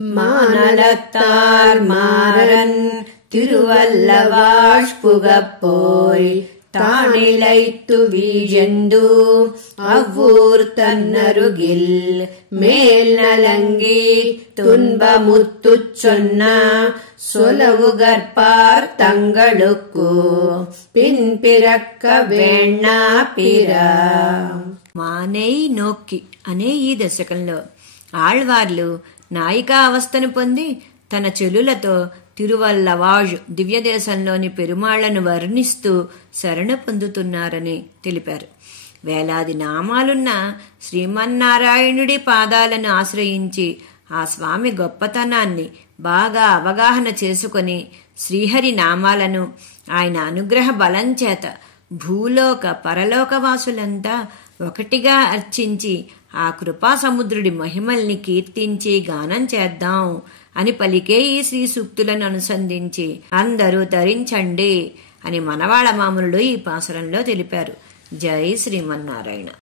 மானலத்தார் மாறன் திருவல்லவாழ் புகப்போய் தானிலைத்து வீழெந்து அவ்வூர் தன்னருகில் மேல் நலங்கி துன்பமுத்துச் சொன்ன சொலவுகற்பார் தங்களுக்கு பின் பிறக்க వేణ్ణా పిరా. మానై నోక్కి అనే ఈ దశకంలో ఆళ్వార్లు నాయికా అవస్థను పొంది తన చెలులతో తిరువల్లవాజ్ దివ్యదేశంలోని పెరుమాళ్లను వర్ణిస్తూ శరణ పొందుతున్నారని తెలిపారు. వేలాది నామాలున్న శ్రీమన్నారాయణుడి పాదాలను ఆశ్రయించి ఆ స్వామి గొప్పతనాన్ని బాగా అవగాహన చేసుకొని శ్రీహరి నామాలను ఆయన అనుగ్రహ బలం చేత భూలోక పరలోకవాసులంతా ఒకటిగా అర్చించి ఆ కృపా సముద్రుడి మహిమల్ని కీర్తించి గానం చేద్దాం అని పలికే ఈ శ్రీ సూక్తులను అనుసంధించి అందరూ తరించండి అని మనవాళ మామూలుడు ఈ పాసురంలో తెలిపారు. జై శ్రీమన్నారాయణ.